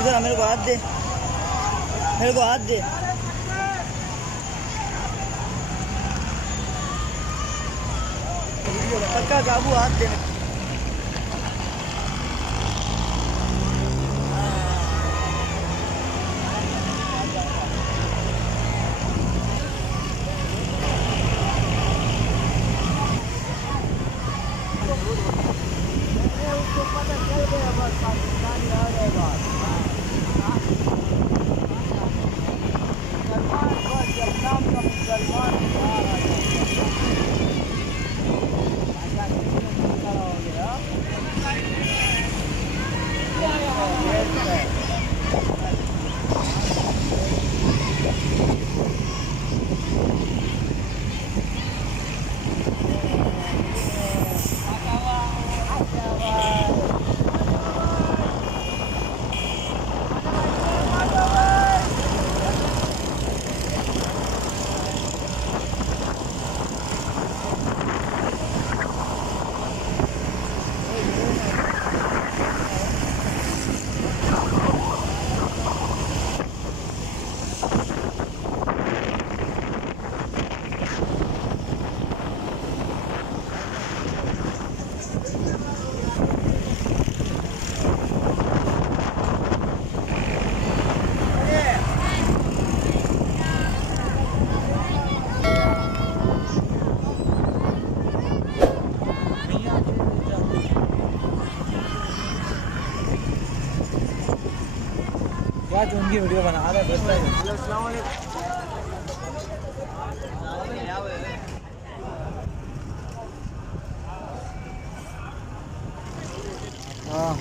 इधर मेरे को हाथ दे, मेरे को हाथ दे। पक्का काबू हाथ दे। उसको पता चल गया बस पाकिस्तानी आ जाएगा। मुसलमान बस जब नाम का मुसलमान आज उनकी वीडियो बना रहा है दोस्त। हाँ